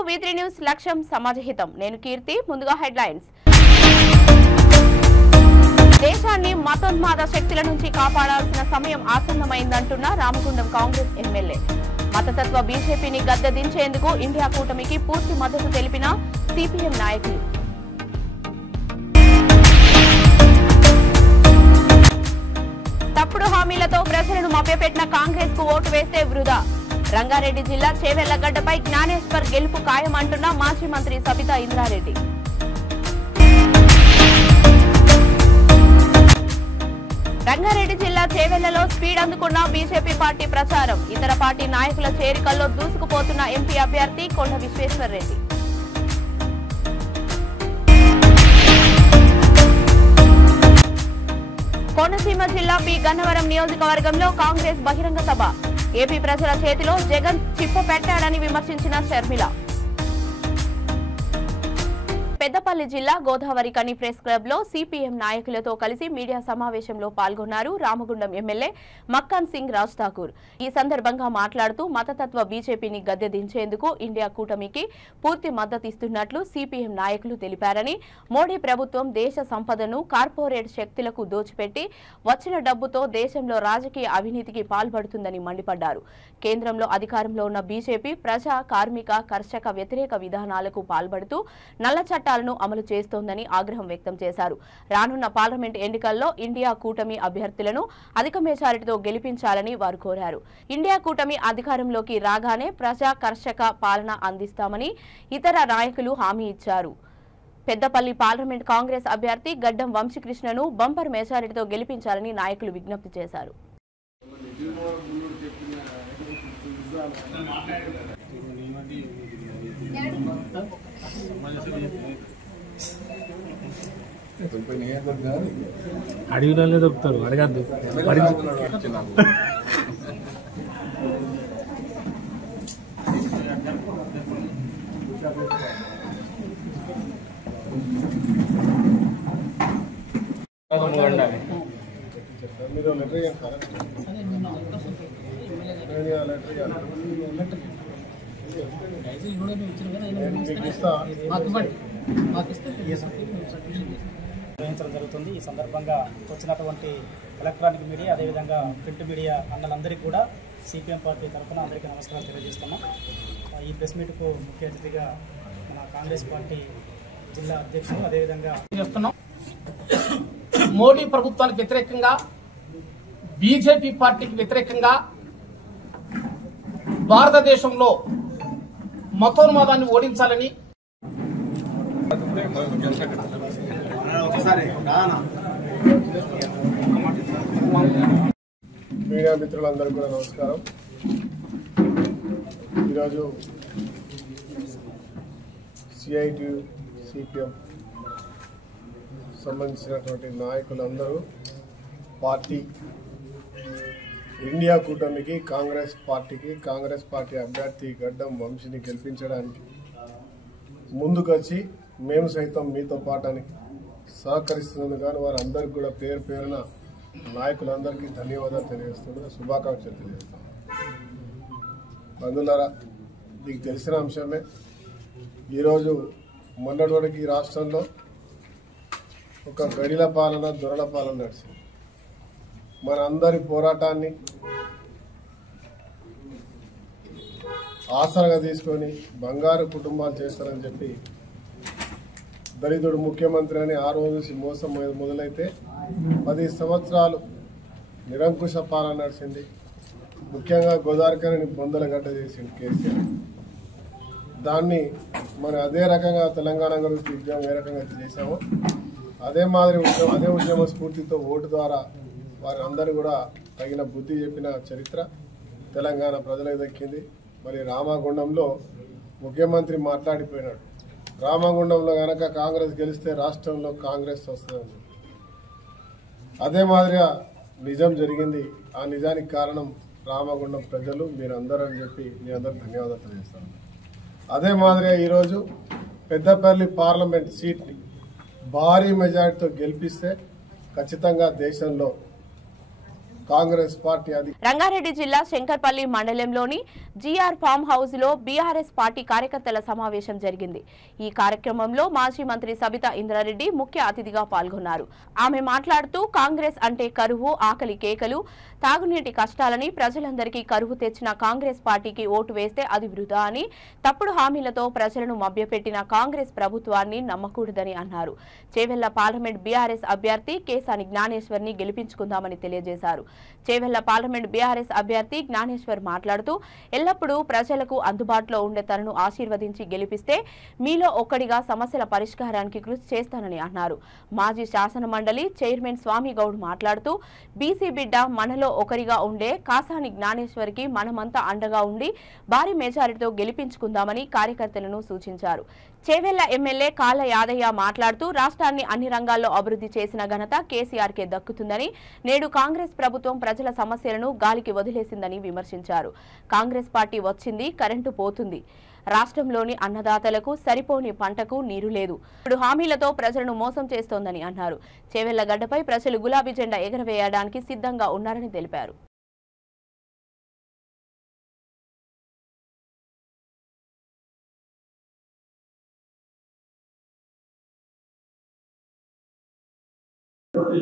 Welcome to V3 news లక్ష్యం సమాజహితం. నేను కీర్తి. ముందుగా హెడ్లైన్స్. దేశాన్ని మతోన్మాద శక్తుల నుంచి కాపాడాల్సిన సమయం ఆసన్నమైందంటున్న రామగుండం కాంగ్రెస్ ఎమ్మెల్యే. మతతత్వ బీజేపీని గద్దెదించేందుకు ఇండియా కూటమికి పూర్తి మద్దతు తెలిపిన సిపిఎం నాయకులు. తప్పుడు హామీలతో ప్రజలను మభ్యపెట్టిన కాంగ్రెస్ కు ఓటు వేస్తే వృధా. రంగారెడ్డి జిల్లా చేవెళ్లగడ్డపై జ్ఞానేశ్వర్ గెలుపు ఖాయమంటున్న మాజీ మంత్రి సబితా ఇంద్రారెడ్డి. రంగారెడ్డి జిల్లా చేవెళ్లలో స్పీడ్ అందుకున్న బీజేపీ పార్టీ ప్రచారం. ఇతర పార్టీ నాయకుల చేరికల్లో దూసుకుపోతున్న ఎంపీ అభ్యర్థి కొండ విశ్వేశ్వర్ రెడ్డి. కోనసీమ జిల్లా పి గన్నవరం నియోజకవర్గంలో కాంగ్రెస్ బహిరంగ సభ. ఏపీ ప్రజల చేతిలో జగన్ చిప్పు పెట్టాడని విమర్శించిన షర్మిల. పెద్దపల్లి జిల్లా గోదావరి కని ప్రెస్ క్లబ్ లో సిపిఎం నాయకులతో కలిసి మీడియా సమావేశంలో పాల్గొన్నారు రామగుండం ఎమ్మెల్యే మక్కాన్ సింగ్ రాజ్ ఠాకూర్. ఈ సందర్భంగా మాట్లాడుతూ మతతత్వ బీజేపీని గద్దెదించేందుకు ఇండియా కూటమికి పూర్తి మద్దతిస్తున్నట్లు సిపిఎం నాయకులు తెలిపారని, మోడీ ప్రభుత్వం దేశ సంపదను కార్పొరేట్ శక్తులకు దోచిపెట్టి వచ్చిన డబ్బుతో దేశంలో రాజకీయ అవినీతికి పాల్పడుతుందని మండిపడ్డారు. కేంద్రంలో అధికారంలో ఉన్న బీజేపీ ప్రజా, కార్మిక, కర్షక వ్యతిరేక విధానాలకు పాల్పడుతూ నల్ల చట్టాలను అమలు చేస్తోందని ఆగ్రహం వ్యక్తం చేశారు. రానున్న పార్లమెంట్ ఎన్నికల్లో ఇండియా కూటమి అభ్యర్థులను అధిక మెజారిటీతో గెలిపించాలని వారు కోరారు. ఇండియా కూటమి అధికారంలోకి రాగానే ప్రజా, కర్షక పాలన అందిస్తామని ఇతర నాయకులు హామీ ఇచ్చారు. పెద్దపల్లి పార్లమెంట్ కాంగ్రెస్ అభ్యర్థి గడ్డం వంశీకృష్ణను బంపర్ మెజారిటీతో గెలిపించాలని నాయకులు విజ్ఞప్తి చేశారు. అడవిలోనే దొరుకుతారు, అడగద్దు. జరుగుతుంది. ఈ సందర్భంగా వచ్చినటువంటి ఎలక్ట్రానిక్ మీడియా, అదేవిధంగా ప్రింట్ మీడియా అన్నలందరికీ కూడా సిపిఎం పార్టీ తరఫున అందరికీ నమస్కారం తెలియజేస్తున్నాం. ఈ ప్రెస్ మీట్కు ముఖ్య అతిథిగా మన కాంగ్రెస్ పార్టీ జిల్లా అధ్యక్షులు అదేవిధంగా చేస్తున్నాం. మోడీ ప్రభుత్వానికి వ్యతిరేకంగా, బీజేపీ పార్టీకి వ్యతిరేకంగా భారతదేశంలో మతోన్మాదాన్ని ఓడించాలని మీడియా మిత్రులందరికీ కూడా నమస్కారం. ఈరోజు సిఐటి సిపిఎం సంబంధించినటువంటి నాయకులందరూ పార్టీ ఇండియా కూటమికి కాంగ్రెస్ పార్టీ అభ్యర్థి గడ్డం వంశీని గెలిపించడానికి ముందుకొచ్చి మేము సైతం మీతో పాటని సహకరిస్తున్నందుకు కానీ వారందరికీ కూడా పేరు పేరున నాయకులందరికీ ధన్యవాదాలు తెలియజేస్తున్నా, శుభాకాంక్షలు తెలియజేస్తాను. బంధువులారా, మీకు తెలిసిన అంశమే, ఈరోజు మొన్నటి వరకు ఈ రాష్ట్రంలో ఒక గడిల పాలన, దొరల పాలన నడిచింది. మనందరి పోరాటాన్ని ఆసరగా తీసుకొని బంగారు కుటుంబాలు చేస్తారని చెప్పి దళితుడు ముఖ్యమంత్రి అని ఆ రోజు మోసం మొదలైతే 10 సంవత్సరాలు నిరంకుశ పాలన నడిచింది. ముఖ్యంగా గోదావరికని బొందలగడ్డ చేసింది కేసీఆర్. దాన్ని మనం అదే రకంగా తెలంగాణ గురించి ఉద్యమం ఏ రకంగా చేశామో అదే ఉద్యమ స్ఫూర్తితో ఓటు ద్వారా వారి అందరూ కూడా తగిన బుద్ధి చెప్పిన చరిత్ర తెలంగాణ ప్రజలకు దక్కింది. మరి రామగుండంలో ముఖ్యమంత్రి మాట్లాడిపోయినాడు, రామగుండంలో కనుక కాంగ్రెస్ గెలిస్తే రాష్ట్రంలో కాంగ్రెస్ వస్తుందని. అదే మాదిరిగా నిజం జరిగింది. ఆ నిజానికి కారణం రామగుండం ప్రజలు, మీరందరూ అని చెప్పి మీ అందరికి ధన్యవాదాలు తెలియజేస్తాను. అదే మాదిరిగా ఈరోజు పెద్దపల్లి పార్లమెంట్ సీట్ని భారీ మెజార్టీతో గెలిపిస్తే ఖచ్చితంగా దేశంలో కాంగ్రెస్ పార్టీ రంగారెడ్డి జిల్లా శంకర్పల్లి మండలంలోని జిఆర్ ఫామ్ హౌస్ లో బీఆర్ఎస్ పార్టీ కార్యకర్తల సమావేశం జరిగింది. ఈ కార్యక్రమంలో మాజీ మంత్రి సబితా ఇంద్రారెడ్డి ముఖ్య అతిథిగా పాల్గొన్నారు. ఆమె మాట్లాడుతూ కాంగ్రెస్ అంటే కరువు, ఆకలి కేకలు, తాగునీటి కష్టాలని, ప్రజలందరికీ కరువు తెచ్చిన కాంగ్రెస్ పార్టీకి ఓటు వేస్తే అది వృధా అని, తప్పుడు హామీలతో ప్రజలను మభ్యపెట్టిన కాంగ్రెస్ ప్రభుత్వాన్ని నమ్మకూడదని అన్నారు. చేవెళ్ల పార్లమెంట్ బీఆర్ఎస్ అభ్యర్థి కేసాని జ్ఞానేశ్వర్ని గెలిపించుకుందామని తెలియజేశారు. చేవెళ్ల పార్లమెంట్ బీఆర్ఎస్ అభ్యర్థి జ్ఞానేశ్వర్ మాట్లాడుతూ ఎల్లప్పుడూ ప్రజలకు అందుబాటులో ఉండే తనను ఆశీర్వదించి గెలిపిస్తే మీలో ఒక్కడిగా సమస్యల పరిష్కారానికి కృషి చేస్తానని అన్నారు. మాజీ శాసన మండలి చైర్మన్ స్వామి గౌడ్ మాట్లాడుతూ బీసీ బిడ్డ మనలో ఒకరిగా ఉండే కాసాని జ్ఞానేశ్వర్కి మనమంతా అండగా ఉండి భారీ మెజారిటీతో గెలిపించుకుందామని కార్యకర్తలను సూచించారు. చేవెళ్ల ఎమ్మెల్యే కాళ్ళ యాదయ్య మాట్లాడుతూ రాష్ట్రాన్ని అన్ని రంగాల్లో అభివృద్ధి చేసిన ఘనత కేసీఆర్కే దక్కుతుందని, నేడు కాంగ్రెస్ ప్రభుత్వం ప్రజల సమస్యలను గాలికి వదిలేసిందని విమర్శించారు. కాంగ్రెస్ పార్టీ వచ్చింది, కరెంటు పోతుంది, రాష్ట్రంలోని అన్నదాతలకు సరిపోని పంటకు నీరు లేదు, ఇప్పుడు హామీలతో ప్రజలను మోసం చేస్తోందని అన్నారు. చేవెళ్ల గడ్డపై ప్రజలు గులాబీ జెండా ఎగరవేయడానికి సిద్ధంగా ఉన్నారని తెలిపారు.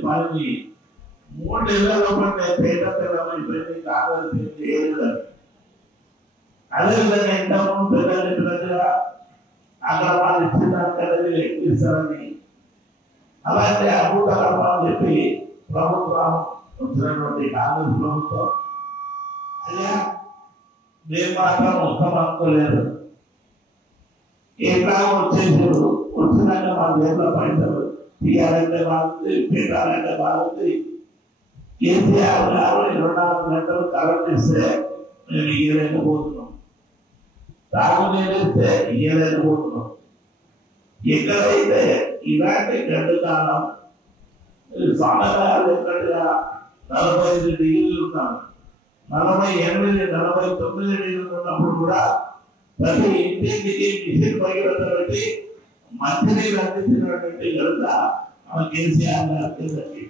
పాలని 3 నెలల పాటు పేదరికమైపోయింది కాంగ్రెస్ ఏరియాలో. అదేవిధంగా ఇంతకుముందు పెద్దగా అక్కడ వాళ్ళు ఇచ్చిన దానికన్నా ఎక్కిస్తారని అలాంటి అద్భుత కర్మని చెప్పి ప్రభుత్వం వచ్చినటువంటి కాంగ్రెస్ ప్రభుత్వం అయ్యా మేము మాత్రం మొత్తం అనుకోలేదు. ఎట్లా వచ్చేసారు, వచ్చినాక మా దేశంలో పైసలు తీయాలంటే బాగుంది, పెట్టాలంటే బాగుంది. కేసీఆర్ గారు 24 గంటలు కరెంట్ ఇస్తే మేము ఇయ్యలేకపోతున్నాం, తాగునీరిస్తే ఇయ్యలేకపోతున్నాం. ఎక్కడైతే ఇలాంటి గడ్డ కాలం సామగారు ఎక్కడిగా 45 డిగ్రీలు ఉన్నాను, 48, 49 డిగ్రీలు ఉన్నప్పుడు కూడా ప్రతి ఇంటికి మిషన్ భగీరథ పెట్టి మంచినీరు అందించినటువంటి ఘనత మన కేసీఆర్ గారికి.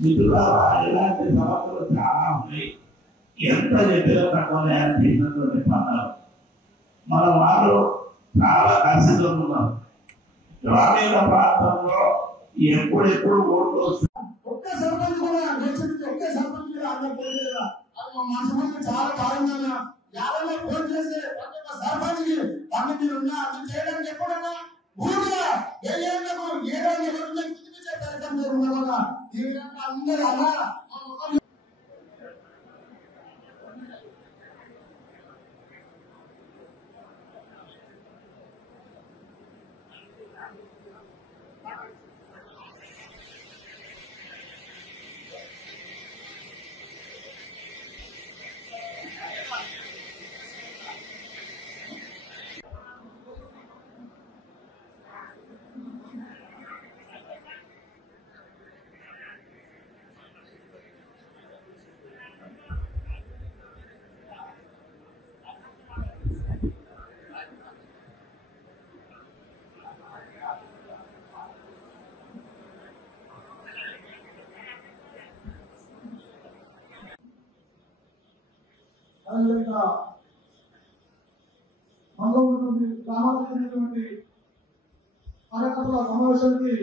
మిత్రులారా, ఇలాంటి సమస్యలు చాలా ఉన్నాయి. ఎంత చెప్పినా తక్కువనే చేసినటువంటి పనులు మన వాళ్ళు చాలా కష్టంగా ఉన్నారు. గ్రామీణ ప్రాంతంలో ఎప్పుడెప్పుడు ఓట్లు వస్తాయి. ఒక్క సర్పంచ్ కూడా ఒక్క సర్పంచ్ కూడా మా సమస్య చాలా బాగుందన్న 50 ఫోన్ చేస్తే ప్రతి ఒక్క సర్పంచ్కి అన్ని మీరున్నా అది చేయడానికి ఎప్పుడన్నా ఊరుగా ఏళ్ళకు ఏడాది ఎవరున్నా కిందించే కార్యక్రమం ఉన్నామన్నా ఈ విధంగా అందరూ అలా గ్రామాలైనటువంటి కార్యకర్తల సమావేశానికి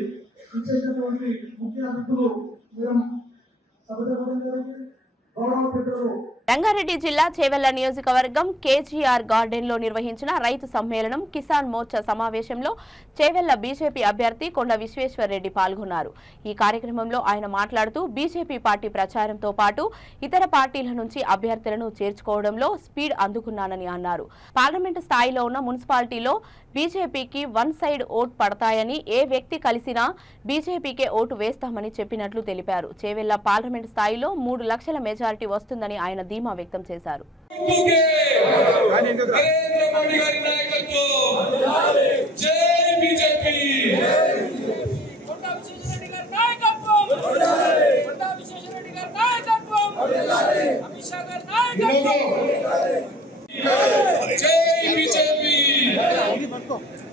ఇచ్చేసినటువంటి ముఖ్య అతిథులు గౌరవ పెద్దలు రంగారెడ్డి జిల్లా చేవెళ్ల నియోజకవర్గం కేజీఆర్ గార్డెన్ లో నిర్వహించిన రైతు సమ్మేళనం కిసాన్ మోర్చా సమావేశంలో చేవెళ్ల బీజేపీ అభ్యర్థి కొండ విశ్వేశ్వర్ రెడ్డి పాల్గొన్నారు. ఈ కార్యక్రమంలో ఆయన మాట్లాడుతూ బీజేపీ పార్టీ ప్రచారంతో పాటు ఇతర పార్టీల నుంచి అభ్యర్థులను చేర్చుకోవడంలో స్పీడ్ అందుకున్నానని అన్నారు. పార్లమెంటు స్థాయిలో ఉన్న మున్సిపాలిటీలో బీజేపీకి వన్ సైడ్ ఓట్ పడతాయని, ఏ వ్యక్తి కలిసినా బీజేపీకే ఓటు వేస్తామని చెప్పినట్లు తెలిపారు. చేవెళ్ల పార్లమెంటు స్థాయిలో 3 లక్షల మెజారిటీ వస్తుందని ఆయన ధీమా వ్యక్తం చేశారు.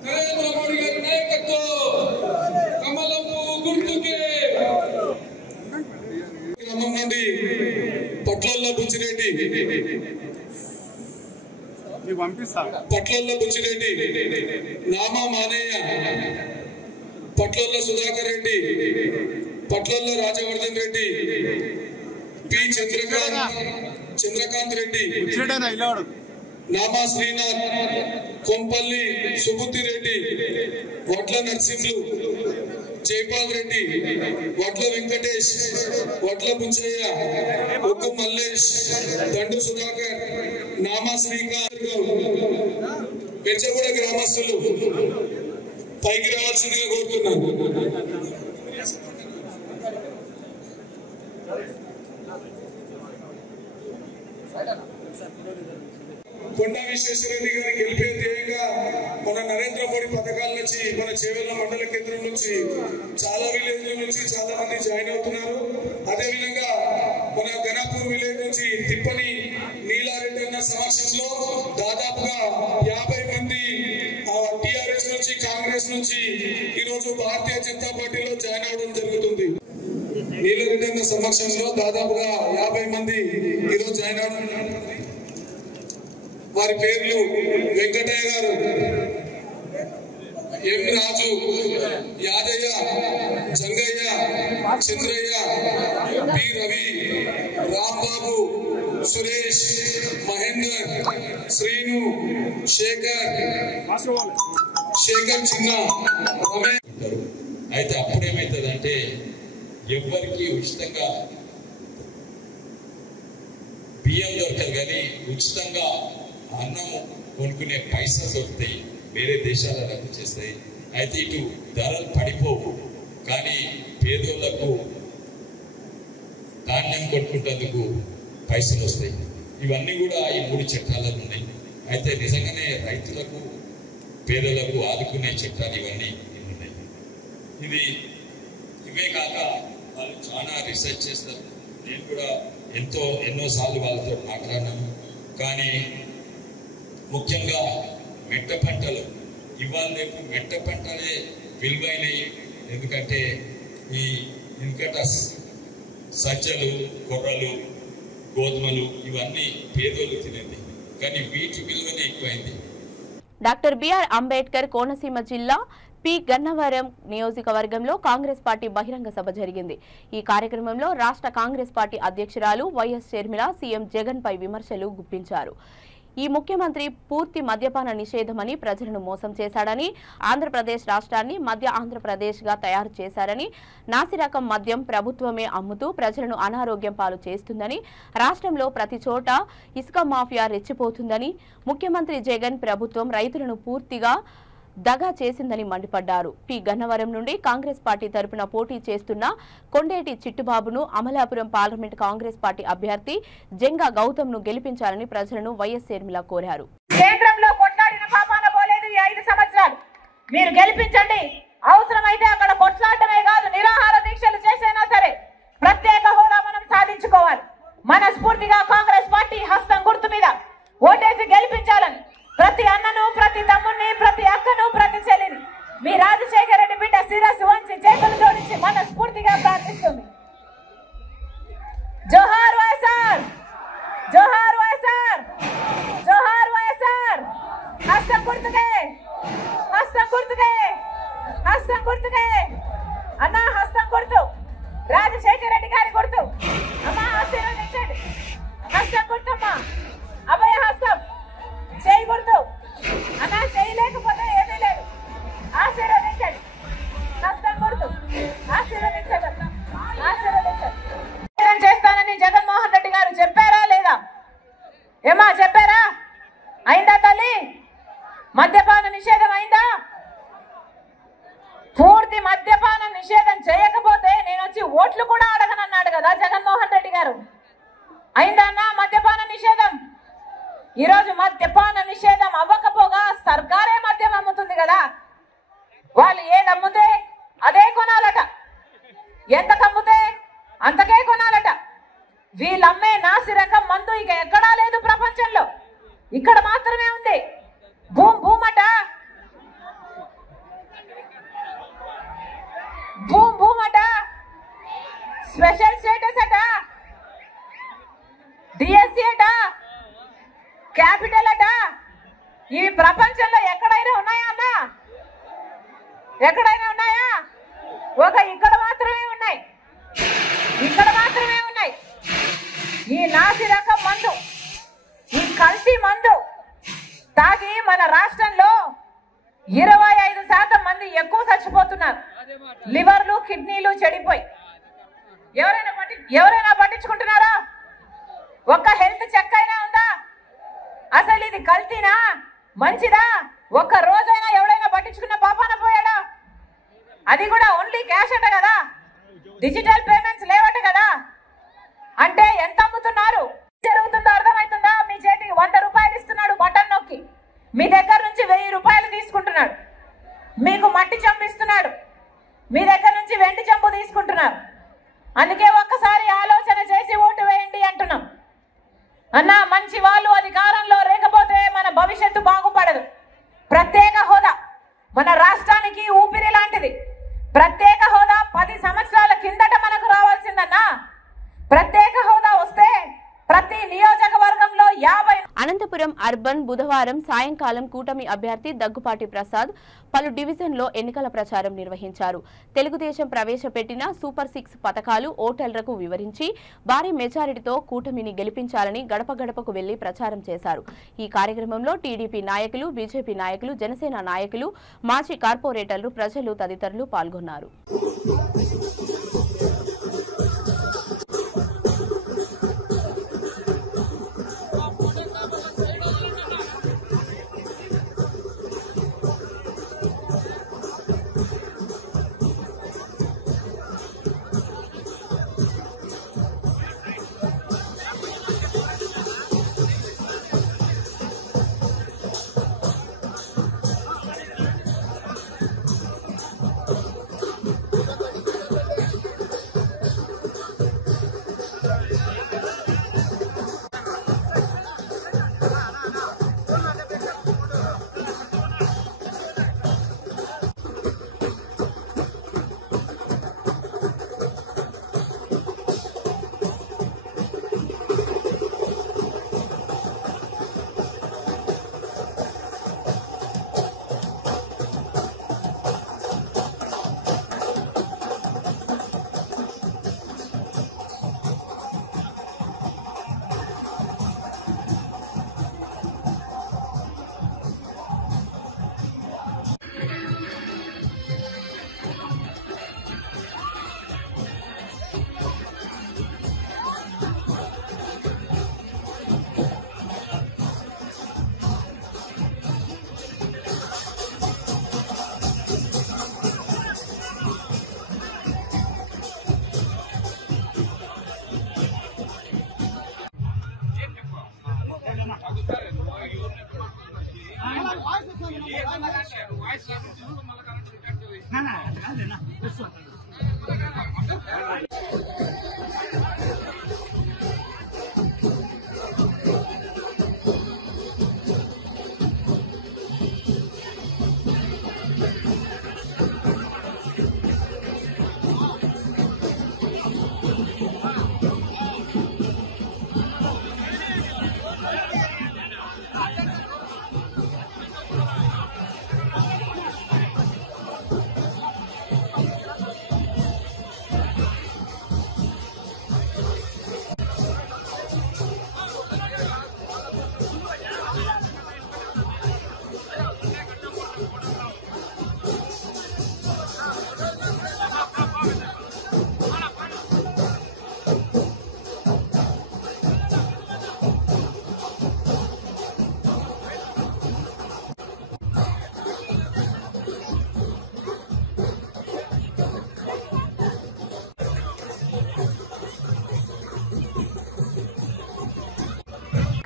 నరేంద్ర మోడీ గారి నాయకత్వం కమలము గుర్తుకే పట్లల్ల బుచ్చిరెడ్డి, నామా మానయ్య, పట్లల్ల సుధాకర్ రెడ్డి, పట్లల్ల రాజవర్ధన్ రెడ్డి, పి చంద్రకాంత్ రెడ్డి, నామా శ్రీనాథ్, కొంపల్లి సుబుద్ధి రెడ్డి, వడ్ల నరసింహులు, జైపాల్ రెడ్డి, వడ్ల వెంకటేష్, వడ్ల బుచ్చయ్య, ఉక్కు మల్లేష్, దండు సుధాకర్, నామా శ్రీకాంత్, పెంచగూడ గ్రామస్తులు పైకి రావాల్సిందిగా కోరుతున్నాను. కొండా విశ్వేశ్వరరెడ్డి గారి గెలిపే ధ్యేయంగా మన నరేంద్ర మోడీ పథకాల నుంచి, మన చేవెళ్ళ మండల కేంద్రం నుంచి, చాలా విలేజ్ల నుంచి చాలా మంది జాయిన్ అవుతున్నారు. అదేవిధంగా మన గణపూర్ విలేజ్ నుంచి తిప్పని నీలారెడ్డి అన్న సమక్షంలో దాదాపుగా 50 మంది టిఆర్ఎస్ నుంచి, కాంగ్రెస్ నుంచి ఈరోజు భారతీయ జనతా పార్టీలో జాయిన్ అవడం జరుగుతుంది. నీలారెడ్డి అన్న సమక్షంలో దాదాపుగా 50 మంది ఈరోజు జాయిన్ అవడం. వారి పేర్లు వెంకటయ్య గారు, ఎం రాజు, యాదయ్య, జంగయ్య, చంద్రయ్య, పి రవి, రాంబాబు, సురేష్, మహేందర్, శ్రీను, శేఖర్ చిన్న, రమేష్. అయితే అప్పుడేమైతుందంటే ఎవరికి ఉచితంగా బియ్యం దొరకదు, కానీ ఉచితంగా అన్నం కొనుక్కునే పైసలు దొరుకుతాయి, వేరే దేశాల రద్దు చేస్తాయి. అయితే ఇటు ధరలు పడిపోవు, కానీ పేదోళ్లకు ధాన్యం కొనుక్కుంటేందుకు పైసలు వస్తాయి. ఇవన్నీ కూడా ఈ 3 చట్టాలలో ఉన్నాయి. అయితే నిజంగానే రైతులకు, పేదలకు ఆదుకునే చట్టాలు ఇవన్నీ ఉన్నాయి. ఇవే కాక వాళ్ళు చాలా రీసెర్చ్ చేస్తారు. నేను కూడా ఎన్నోసార్లు వాళ్ళతో మాట్లాడినాను. కానీ ముఖ్యంగా మెట్ట పంటలు, ఇవాళ రేపు మెట్ట పంటలే విలువైనవి. ఎందుకంటే ఈ వెనుకట సజ్జలు, కొర్రలు, గోధుమలు ఇవన్నీ పేదోళ్ళు తినేది, కానీ వీటి విలువనే ఎక్కువైంది. డాక్టర్ బిఆర్ అంబేద్కర్ కోనసీమ జిల్లా పి గన్నవరం నియోజకవర్గంలో కాంగ్రెస్ పార్టీ బహిరంగ సభ జరిగింది. ఈ కార్యక్రమంలో రాష్ట్ర కాంగ్రెస్ పార్టీ అధ్యక్షురాలు వైఎస్ షర్మిల సీఎం జగన్ పై విమర్శలు గుప్పించారు. ఈ ముఖ్యమంత్రి పూర్తి మద్యపాన నిషేధమని ప్రజలను మోసం చేశాడని, ఆంధ్రప్రదేశ్ రాష్ట్రాన్ని మద్య ఆంధ్రప్రదేశ్గా తయారు చేశారని, నాసిరకం మద్యం ప్రభుత్వమే అమ్ముతూ ప్రజలను అనారోగ్యం పాలు చేస్తుందని, రాష్ట్రంలో ప్రతి చోట ఇసుక మాఫియా రెచ్చిపోతుందని, ముఖ్యమంత్రి జగన్ ప్రభుత్వం రైతులను పూర్తిగా దగా చేసిందని మండిపడ్డారు. పి గన్నవరం నుండి కాంగ్రెస్ పార్టీ తరపున పోటీ చేస్తున్న కొండేటి చిట్టుబాబును అమలాపురం పార్లమెంట్ కాంగ్రెస్ పార్టీ అభ్యర్థి జంగా గౌతమ్ ను గెలిపించాలని ప్రజలను వైఎస్ షర్మిల కోరారు. కేంద్రంలో కొట్లాడిన పాపాన పోలేదు ఈ 5 సంవత్సరాలు. మీరు గెలిపించండి. అవసరమైతే అక్కడ కొట్లాడటమే కాదు, నిరాహార దీక్షలు చేసైనా సరే ప్రత్యేక హోదా మనం సాధించుకోవాలి. మనస్ఫూర్తిగా కాంగ్రెస్ పార్టీ హస్తం గుర్తు మీద ఓటేసి గెలిపించాలని ప్రతి అన్నను, ప్రతి తమ్ముడిని, ప్రతి అక్కను, ప్రతి చెల్లిని మీ రాజశేఖర రెడ్డి బిడ్డ శిరస్సు వంచి చేతులు జోడించి మనస్ఫూర్తిగా ప్రార్థిస్తుంది. జోహార్ వైఎస్ఆర్, జోహార్ వైఎస్ఆర్, జోహార్ వైఎస్ఆర్. హస్తం గుర్తుకే, హస్తం గుర్తుకే, హస్తం గుర్తుకే. అన్న హస్తం గుర్తు రాజశేఖర రెడ్డి గారి గుర్తు. అమ్మ ఆశీర్వదించండి. హస్తం గుర్తమ్మా, అభయ హస్తం, చేయి గుర్తు. అన్న చేయి లేకపోతే ఏమీ లేదు. ఆశీర్వదించండి. హస్తం గుర్తు ఆశీర్వదించండి, ఆశీర్వదించండి. చేస్తానని జగన్మోహన్ రెడ్డి గారు చెప్పారా లేదా? ఏమా చెప్పారా? అయిందా తల్లి? మద్యపాన నిషేధం అయిందా? పూర్తి మద్యపాన నిషేధం చేయకపోతే నేను వచ్చి ఓట్లు కూడా అడగనన్నాడు కదా జగన్మోహన్ రెడ్డి గారు. అయిందా అన్న మద్యపాన నిషేధం? ఈరోజు మద్యపాన నిషేధం అవ్వకపోగా సర్కారే మద్యం అమ్ముతుంది కదా. వాళ్ళు ఏది అమ్ముతే అదే కొనాలట, ఎంతకు అమ్ముతే అంతకే కొనాలట. వీళ్ళమ్మే నాసిరకం మందు ఇక ఎక్కడా లేదు ప్రపంచంలో, ఇక్కడ మాత్రమే ఉంది. భూమట, భూమట, స్పెషల్ స్టేటస్ అట, డిఎస్సి అట, క్యాపిటల్ అట, ప్రపంచంలో ఎక్కడైనా ఉన్నాయా అన్న? ఎక్కడైనా ఉన్నాయా? ఇక్కడ మాత్రమే ఉన్నాయి, ఇక్కడ మాత్రమే ఉన్నాయి. ఈ నాసి రకం మందు, ఈ కల్తీ మందు తాగి మన రాష్ట్రంలో 25% మంది ఎక్కువ చచ్చిపోతున్నారు. లివర్లు, కిడ్నీలు చెడిపోయి. ఎవరైనా పట్టించుకుంటున్నారా? ఒక్క హెల్త్ చెక్ అయినా ఉందా? అసలు ఇది కల్తీనా మంచిదా? ఒక్క రోజైనా ఎవరైనా పట్టించుకున్న పాపాన పోయాడా? అది కూడా ఓన్లీ క్యాష్ అట కదా, డిజిటల్ పేమెంట్స్ లేవట కదా. అంటే ఎంత అమ్ముతున్నారు? జరుగుతుందో అర్థమవుతుందా? మీ చేతికి 100 రూపాయలు ఇస్తున్నాడు బటన్ నొక్కి, మీ దగ్గర నుంచి 1000 రూపాయలు తీసుకుంటున్నాడు. మీకు మట్టి చెంబు ఇస్తున్నాడు, మీ దగ్గర నుంచి వెండి చెంబు తీసుకుంటున్నారు. అందుకే ఒక్కసారి ఆలోచన చేసి ఓటు వేయండి అంటున్నాం. అన్నా, మంచి వాళ్ళు అధికారంలో లేకపోతే మన భవిష్యత్తు బాగుపడదు. ప్రత్యేక హోదా మన రాష్ట్రానికి ఊపిరి లాంటిది. ప్రత్యేక హోదా 10 సంవత్సరాల కిందట మనకు రావాల్సిందన్నా. ప్రత్యేక హోదా వస్తే ప్రతి నియోజకవర్గంలో 50. అనంతపురం అర్బన్ బుధవారం సాయంకాలం కూటమి అభ్యర్థి దగ్గుపాటి ప్రసాద్ పలు డివిజన్లో ఎన్నికల ప్రచారం నిర్వహించారు. తెలుగుదేశం ప్రవేశపెట్టిన సూపర్ 6 పథకాలు ఓటర్లకు వివరించి భారీ మెజారిటీతో కూటమిని గెలిపించాలని గడప గడపకు వెళ్లి ప్రచారం చేశారు. ఈ కార్యక్రమంలో టీడీపీ నాయకులు, బీజేపీ నాయకులు, జనసేన నాయకులు, మాజీ కార్పొరేటర్లు, ప్రజలు తదితరులు పాల్గొన్నారు.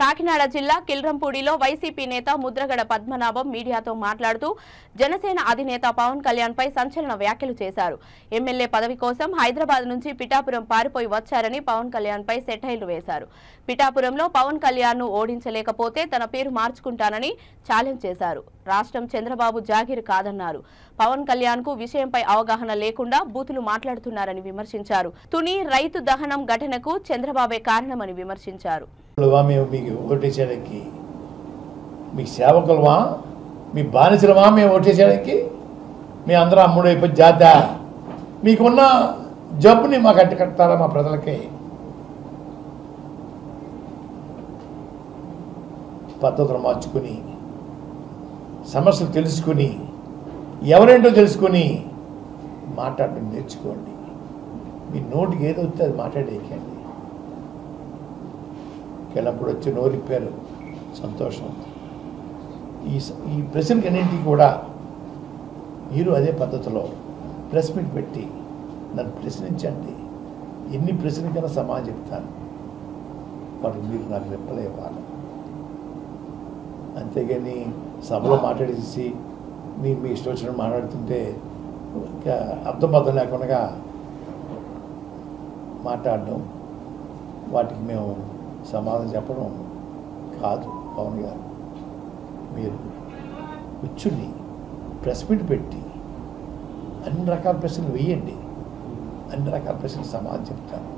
కాకినాడ జిల్లా కిల్రంపూడిలో వైసీపీ నేత ముద్రగడ పద్మనాభం మీడియాతో మాట్లాడుతూ జనసేన అధినేత పవన్ కళ్యాణ్ పై సంచలన వ్యాఖ్యలు చేశారు. ఎమ్మెల్యే పదవి కోసం హైదరాబాద్ నుంచి పిఠాపురం పారిపోయి వచ్చారని పవన్ కళ్యాణ్ పై సెటైర్లు వేశారు. పిఠాపురంలో పవన్ కళ్యాణ్ ను ఓడించలేకపోతే తన పేరు మార్చుకుంటానని ఛాలెంజ్ చేశారు. రాష్ట్రం చంద్రబాబు జాగీర్ కాదన్నారు. పవన్ కళ్యాణ్ కు విషయంపై అవగాహన లేకుండా బూతులు మాట్లాడుతున్నారని విమర్శించారు. తుని రైతు దహనం ఘటనకు చంద్రబాబే కారణమని విమర్శించారు. మీకు ఓటేయడానికి మీ సేవకులమా, మీ బానిసలమా మేము ఓటేసేయడానికి? మీ అందరూ అమ్ముడు అయిపోయి జాత మీకున్న జబ్బుని మాకు కట్టారా? మా ప్రజలకి పద్ధతులు మార్చుకుని, సమస్యలు తెలుసుకుని, ఎవరేంటో తెలుసుకుని మాట్లాడడం నేర్చుకోండి. మీ నోటికి ఏదో వస్తే అది మాట్లాడేకండి. కెళ్ళప్పుడు వచ్చి నోరిప్పారు, సంతోషం. ఈ ప్రశ్నకి అన్నింటికి కూడా మీరు అదే పద్ధతిలో ప్రెస్ మీట్ పెట్టి నన్ను ప్రశ్నించండి. ఎన్ని ప్రశ్నలకైనా సమాధానం చెప్తాను. వాటికి మీరు నాకు రిప్లై ఇవ్వాలి. అంతేగాని సభలో మాట్లాడేసి మీ ఇష్టం వచ్చినట్టు మాట్లాడుతుంటే ఇంకా అర్థం లేకుండా మాట్లాడడం, వాటికి మేము సమాధానం చెప్పడం కాదు. పవన్ గారు, మీరు కూర్చుని ప్రెస్ మీట్ పెట్టి అన్ని రకాల ప్రశ్నలు వేయండి. అన్ని రకాల ప్రశ్నలు సమాధానం చెప్తాను.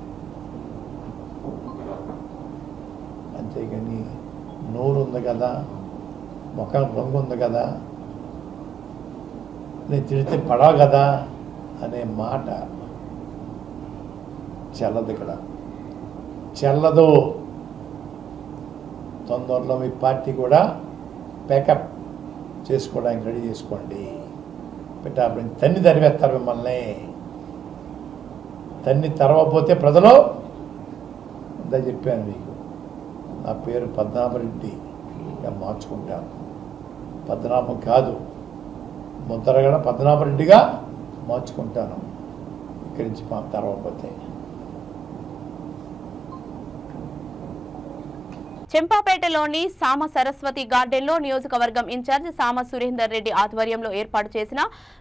అంతేగాని నోరు ఉంది కదా, ముఖానికి రంగు ఉంది కదా, నేను తిడితే పడవ కదా అనే మాట చెల్లదు. ఇక్కడ చెల్లదు. తొందరలో మీ పార్టీ కూడా ప్యాకప్ చేసుకోవడానికి రెడీ చేసుకోండి. పెట్టాలని తన్ని తరివేస్తారు మిమ్మల్ని. తన్ని తరవపోతే ప్రజలు అంతా చెప్పాను మీకు. నా పేరు పద్మనాభరెడ్డిగా మార్చుకుంటాను. పద్మనాభం కాదు, ముద్రగడ పద్మనాభరెడ్డిగా మార్చుకుంటాను ఇక్కడి నుంచి మా తరవపోతే. చెంపాపేటలోని సామ సరస్వతి గార్డెన్లో నియోజకవర్గం ఇన్ఛార్జ్ సామ సురేందర్ రెడ్డి ఆధ్వర్యంలో ఏర్పాటు చేసిన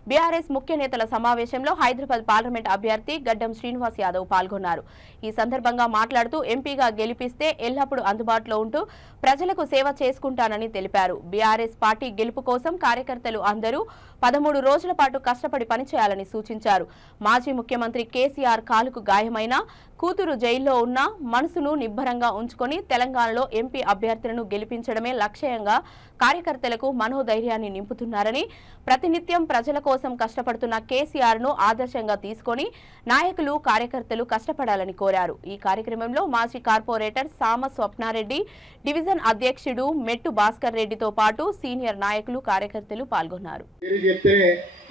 బీఆర్ఎస్ ముఖ్య నేతల సమావేశంలో హైదరాబాద్ పార్లమెంట్ అభ్యర్థి గడ్డం శ్రీనివాస్ యాదవ్ పాల్గొన్నారు. ఈ సందర్భంగా మాట్లాడుతూ ఎంపీగా గెలిపిస్తే ఎల్లప్పుడూ అందుబాటులో ఉంటూ ప్రజలకు సేవ చేసుకుంటానని తెలిపారు. బీఆర్ఎస్ పార్టీ గెలుపు కోసం కార్యకర్తలు అందరూ 13 రోజుల పాటు కష్టపడి పనిచేయాలని సూచించారు. మాజీ ముఖ్యమంత్రి కేసీఆర్ కాలుకు గాయమైన, కూతురు జైల్లో ఉన్న మనసును నిబ్బరంగా ఉంచుకొని తెలంగాణలో ఎంపీ అభ్యర్థులను గెలిపించడమే లక్ష్యంగా కార్యకర్తలకు మనోధైర్యాన్ని నింపుతున్నారని, ప్రతినిత్యం ప్రజల కోసం కష్టపడుతున్న కేసీఆర్ ను ఆదర్శంగా తీసుకొని నాయకులు కార్యకర్తలు కష్టపడాలని కోరారు. ఈ కార్యక్రమంలో మాజీ కార్పొరేటర్ సామ స్వప్నారెడ్డి, డివిజన్ అధ్యక్షుడు మెట్టు భాస్కర్ రెడ్డితో పాటు సీనియర్ నాయకులు కార్యకర్తలు పాల్గొన్నారు.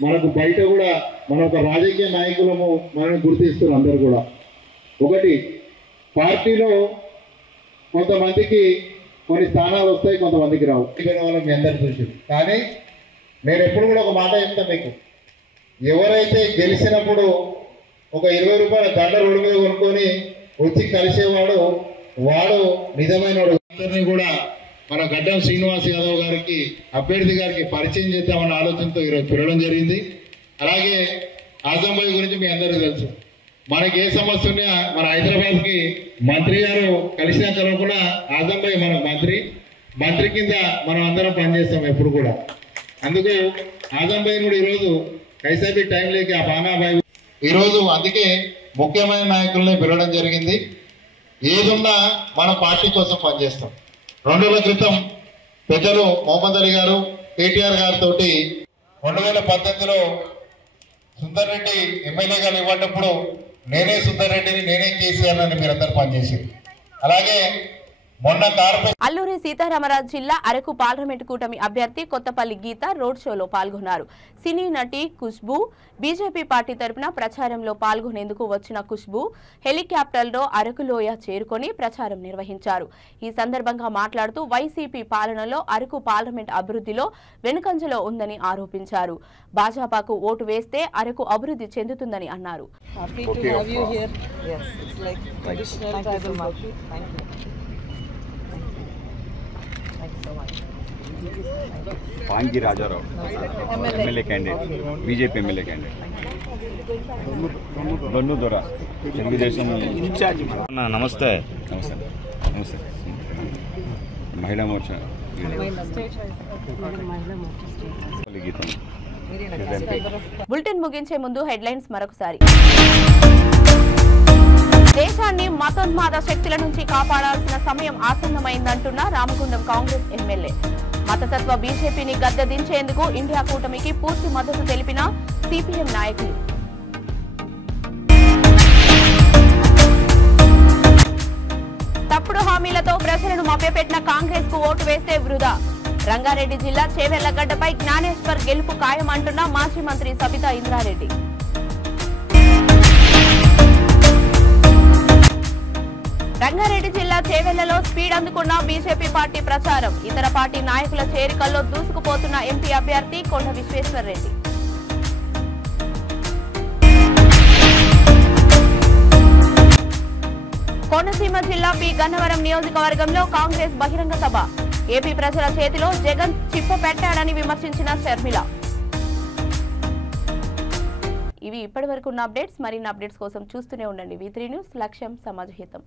మనకు బయట కూడా మన ఒక రాజకీయ నాయకులము మనల్ని గుర్తిస్తున్నారు అందరూ కూడా. ఒకటి, పార్టీలో కొంతమందికి కొన్ని స్థానాలు వస్తాయి, కొంతమందికి రావు. మీ అందరి చూసి. కానీ నేను ఎప్పుడు కూడా ఒక మాట చెప్తాను మీకు, ఎవరైతే గెలిచినప్పుడు ఒక 20 రూపాయల దండ రోడ్డు మీద కొనుక్కొని వచ్చి కలిసేవాడు వాడు నిజమైన వాడు. అందరినీ కూడా మన గడ్డం శ్రీనివాస్ యాదవ్ గారికి, అభ్యర్థి గారికి పరిచయం చేద్దామన్న ఆలోచనతో ఈరోజు పిలవడం జరిగింది. అలాగే ఆజంబాయి గురించి మీ అందరికీ తెలుసు. మనకి ఏ సమస్య ఉన్నా మన హైదరాబాద్కి మంత్రి గారు కలిసినాక కూడా ఆజంబాయి మన మంత్రి కింద మనం అందరం పనిచేస్తాం ఎప్పుడు కూడా. అందుకు ఆజంబాయి కూడా ఈరోజు కైసాబీ టైం లేక ఆ బానాబాయి ఈరోజు అందుకే ముఖ్యమైన నాయకుల్ని పిలవడం జరిగింది. ఏదున్నా మన పార్టీ కోసం పనిచేస్తాం. 2 రోజుల క్రితం పెద్దలు మొహమ్మద్ అలీ గారు కేటీఆర్ గారితో 2018లో సుందర్ రెడ్డి ఎమ్మెల్యేగా ఇవ్వటప్పుడు నేనే సుందర్ రెడ్డిని, నేనే కేసీఆర్ అని మీరందరూ పనిచేసారు. అలాగే అల్లూరి సీతారామరాజు జిల్లా అరకు పార్లమెంట్ కూటమి అభ్యర్థి కొత్తపల్లి గీత రోడ్ షోలో పాల్గొన్నారు. సినీ నటి ఖుష్బూ బీజేపీ పార్టీ తరపున ప్రచారంలో పాల్గొనేందుకు వచ్చిన ఖుష్బూ హెలికాప్టర్లో అరకులోయ చేరుకొని ప్రచారం నిర్వహించారు. ఈ సందర్భంగా మాట్లాడుతూ వైసీపీ పాలనలో అరకు పార్లమెంట్ అభివృద్ధిలో వెనుకంజలో ఉందని ఆరోపించారు. భాజపాకు ఓటు వేస్తే అరకు అభివృద్ధి చెందుతుందని అన్నారు. Pangi Rajarao MLA candidate, BJP MLA candidate. Bannu Dora Telugu Desam incharge. నమస్తే. నమస్తే. నమస్తే. మహిళా మోర్చా బులెటిన్ ముగించే ముందు హెడ్లైన్స్ మరొకసారి. దేశాన్ని మతోన్మాద శక్తుల నుంచి కాపాడాల్సిన సమయం ఆసన్నమైందంటున్న రామగుండం కాంగ్రెస్ ఎమ్మెల్యే. మతతత్వ బీజేపీని గద్దె దించేందుకు ఇండియా కూటమికి పూర్తి మద్దతు తెలిపిన సిపిఎం నాయకులు. తప్పుడు హామీలతో ప్రజలను మభ్యపెట్టిన కాంగ్రెస్ కు ఓటు వేస్తే వృధా. రంగారెడ్డి జిల్లా చేవెళ్లగడ్డపై జ్ఞానేశ్వర్ గెలుపు ఖాయమంటున్న మాజీ మంత్రి సబితా ఇంద్రారెడ్డి. రంగారెడ్డి జిల్లా చేవెళ్లలో స్పీడ్ అందుకున్న బీజేపీ పార్టీ ప్రచారం. ఇతర పార్టీ నాయకుల చేరికల్లో దూసుకుపోతున్న ఎంపీ అభ్యర్థి కొండ విశ్వేశ్వర్రెడ్డి. కోనసీమ జిల్లా పి గన్నవరం నియోజకవర్గంలో కాంగ్రెస్ బహిరంగ సభ. ఏపీ ప్రజల చేతిలో జగన్ చిప్ప పెట్టాడని విమర్శించిన షర్మిల. ఇవి ఇప్పటివరకు ఉన్న అప్డేట్స్. మరిన్ని అప్డేట్స్ కోసం చూస్తూనే ఉండండి V3 న్యూస్. లక్ష్యం సమాజహితం.